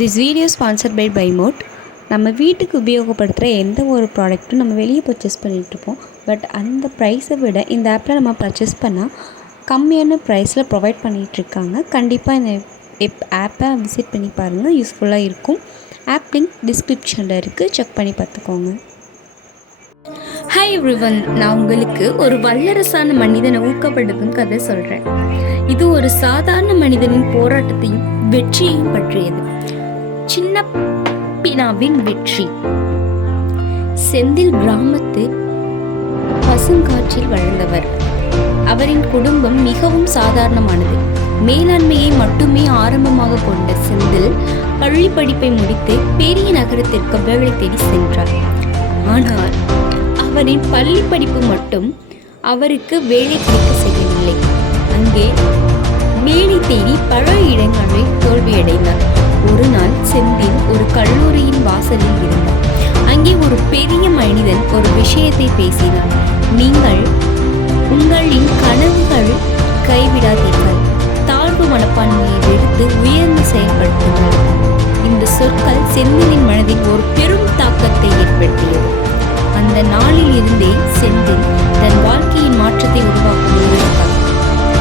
This video sponsored by பைமோட். நம்ம வீட்டுக்கு உபயோகப்படுத்துகிற எந்த ஒரு ப்ராடக்ட்டும் நம்ம வெளியே பர்ச்சேஸ் பண்ணிகிட்ருப்போம். பட் அந்த ப்ரைஸை விட இந்த ஆப்பில் நம்ம பர்ச்சேஸ் பண்ணால் கம்மியான ப்ரைஸில் ப்ரொவைட் பண்ணிகிட்ருக்காங்க. கண்டிப்பாக இந்த ஆப்பை விசிட் பண்ணி பாருங்கள், யூஸ்ஃபுல்லாக இருக்கும். ஆப் லிங்க் டிஸ்கிரிப்ஷனில் இருக்குது, செக் பண்ணி பார்த்துக்கோங்க. ஹாய் எவ்ரிவன், நான் உங்களுக்கு ஒரு வல்லரசான மனிதனை ஊக்கப்படுத்தும் கதை சொல்கிறேன். இது ஒரு சாதாரண மனிதனின் போராட்டத்தையும் வெற்றியையும் பற்றியது. சின்ன பினாவின் வெற்றி. செந்தில் கிராமத்து பசுங்காற்றில் வளர்ந்தவர். அவரின் குடும்பம் மிகவும் சாதாரணமானது. மேலாண்மையை மட்டுமே ஆரம்பமாக கொண்ட செந்தில் பள்ளி படிப்பை முடித்து பெரிய நகரத்திற்கு வேலை தேடி சென்றார். ஆனால் அவரின் பள்ளி படிப்பு மட்டும் அவருக்கு வேலை கிடைக்க செய்யவில்லை. அங்கே வேலை தேடி பல இடங்களில் தோல்வியடைந்தார். ஒரு நாள் செந்தில் ஒரு கல்லூரியின் வாசலில் இருந்தார். அங்கே ஒரு பெரிய மனிதன் ஒரு விஷயத்தை பேசினார். நீங்கள் உங்களின் கனவுகள் கைவிடாதீர்கள், தாழ்வு மனப்பான்மையை வெறுத்து உயர்ந்து செயல்படுத்துங்கள். இந்த சொற்கள் செந்திலின் மனதில் ஒரு பெரும் தாக்கத்தை ஏற்படுத்தியது. அந்த நாளில் இருந்தே செந்தில் தன் வாழ்க்கையின் மாற்றத்தை உருவாக்கும் முயற்சித்தார்.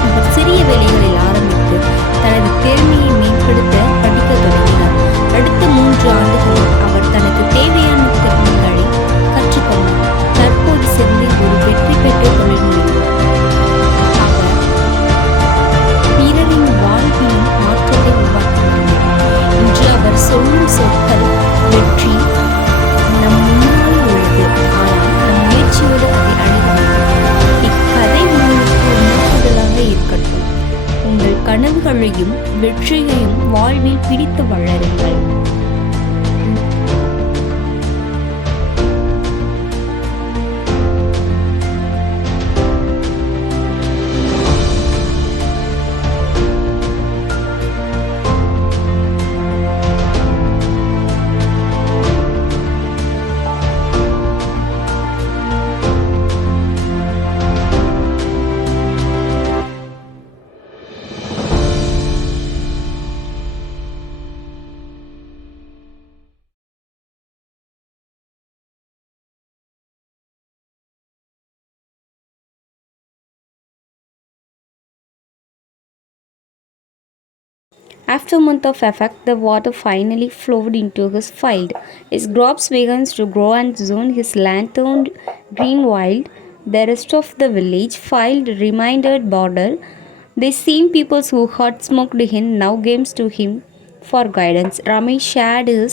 அவர் சிறிய வேலைகளில் ஆரம்பித்து தனது திறமையை மேம்படுத்த படிக்க தொடங்கினார். அடுத்த 3 ஆண்டுகளில் அவர் தனக்கு தேவையான திறமைகளை கற்றுக்கொண்டார். தற்போது செந்தில் ஒரு வெற்றி பெற்ற தொழில் முனைவர். அவர் பிறரின் வாழ்விலும் மாற்றத்தை உருவாக்கி வருகிறார். இன்று அவர் சொல்லும் சொற்கள், வெற்றி நம் முன்னால் உள்ளது, ஆனால் நம் முயற்சியோடு அதை அணுக. இக்கதை உங்களுக்கு உணர்வுகளாக இருக்கட்டும். உங்கள் கனவுகளையும் வெற்றியையும் வாழ்வில் பிடித்து வளருங்கள். After a month of effort, the water finally flowed into his field. His crops began to grow and soon his land turned green wild. The rest of the village field remained border. The same people who had smoked him now came to him for guidance. Ramesh shared his